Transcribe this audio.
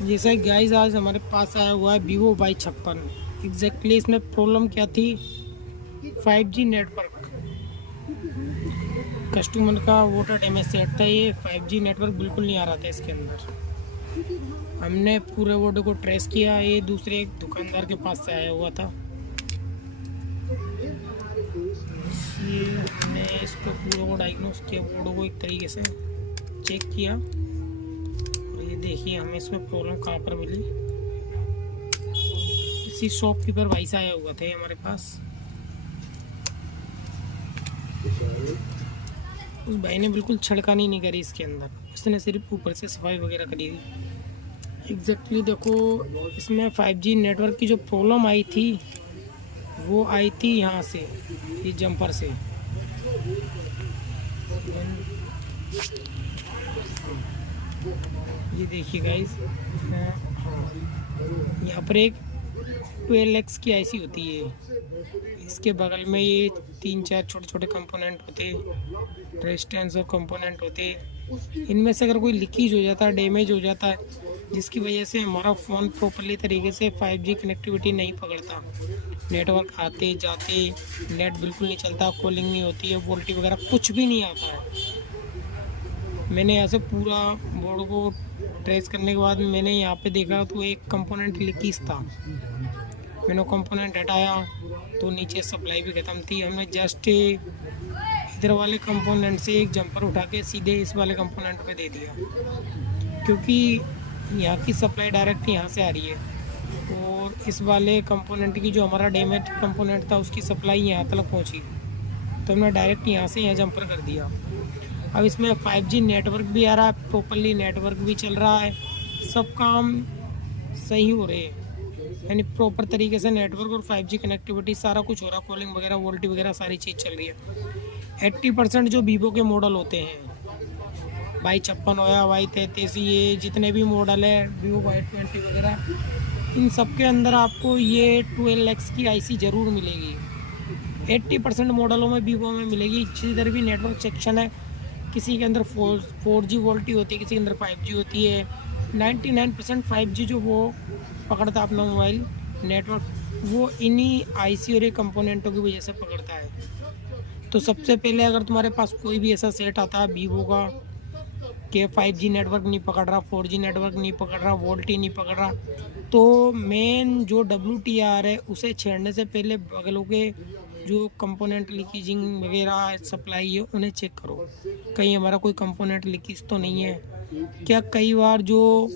जैसा गाइस आज हमारे पास आया हुआ है Vivo Y56। एग्जैक्टली इसमें प्रॉब्लम क्या थी? 5G network. कस्टमर का वोटर डैमेज सेट था। ये 5G नेटवर्क बिल्कुल नहीं आ रहा था इसके अंदर। हमने पूरे वोटर को ट्रेस किया, ये दूसरे एक दुकानदार के पास से आया हुआ था। ये हमने इसको पूरे को डायग्नोस किया, बोर्ड को एक तरीके से चेक किया। और ये देखिए हमें इसमें प्रॉब्लम कहाँ पर मिली। इसी शॉपकीपर भाई से आया हुआ थे हमारे पास। उस भाई ने बिल्कुल छड़कानी नहीं करी इसके अंदर, उसने सिर्फ ऊपर से सफाई वगैरह करी थी। एग्जैक्टली देखो इसमें 5G नेटवर्क की जो प्रॉब्लम आई थी वो आई थी यहाँ से, ये जंपर से। ये देखिए गाइस, हाँ, यहाँ पर एक 12X की आईसी होती है। इसके बगल में ये 3-4 छोटे छोटे कंपोनेंट होते, रेजिस्टेंस और कंपोनेंट होते। इनमें से अगर कोई लीकेज हो जाता है, डैमेज हो जाता है, जिसकी वजह से हमारा फ़ोन प्रॉपरली तरीके से 5G कनेक्टिविटी नहीं पकड़ता, नेटवर्क आते जाते नेट बिल्कुल नहीं चलता, कॉलिंग नहीं होती है, वोल्टी वगैरह कुछ भी नहीं आता है। मैंने यहाँ से पूरा बोर्ड को ट्रेस करने के बाद मैंने यहाँ पे देखा तो एक कंपोनेंट लीकेज था। मैंने कंपोनेंट हटाया तो नीचे सप्लाई भी ख़त्म थी। हमने जस्ट इधर वाले कंपोनेंट से एक जंपर उठा के सीधे इस वाले कंपोनेंट पे दे दिया, क्योंकि यहाँ की सप्लाई डायरेक्ट यहाँ से आ रही है और इस वाले कंपोनेंट की जो हमारा डैमेज कंपोनेंट था उसकी सप्लाई यहाँ तक पहुँची, तो हमने डायरेक्ट यहाँ से यहाँ जंपर कर दिया। अब इसमें 5G नेटवर्क भी आ रहा है, प्रॉपरली नेटवर्क भी चल रहा है, सब काम सही हो रहे हैं, यानी प्रॉपर तरीके से नेटवर्क और 5G कनेक्टिविटी सारा कुछ हो रहा, कॉलिंग वगैरह वोल्टी वगैरह सारी चीज़ चल रही है। 80% जो वीवो के मॉडल होते हैं, Y56 होया, Y33, ये जितने भी मॉडल है Vivo Y20 वगैरह, इन सब के अंदर आपको ये 12X की आईसी ज़रूर मिलेगी। 80% मॉडलों में वीवो में मिलेगी। जिधर भी नेटवर्क सेक्शन है, किसी के अंदर 4G वोल्टी होती है, किसी के अंदर 5G होती है। 99% 5G जो वो पकड़ता है अपना मोबाइल नेटवर्क, वो इन्हीं आईसी और ये कंपोनेंटों की वजह से पकड़ता है। तो सबसे पहले अगर तुम्हारे पास कोई भी ऐसा सेट आता है वीवो का कि 5G नेटवर्क नहीं पकड़ रहा, 4G नेटवर्क नहीं पकड़ रहा, वोल्टी नहीं पकड़ रहा, तो मेन जो WTR है उसे छेड़ने से पहले बगलों के जो कंपोनेंट लीकेजिंग वगैरह सप्लाई है उन्हें चेक करो, कहीं हमारा कोई कंपोनेंट लीकेज तो नहीं है क्या। कई बार जो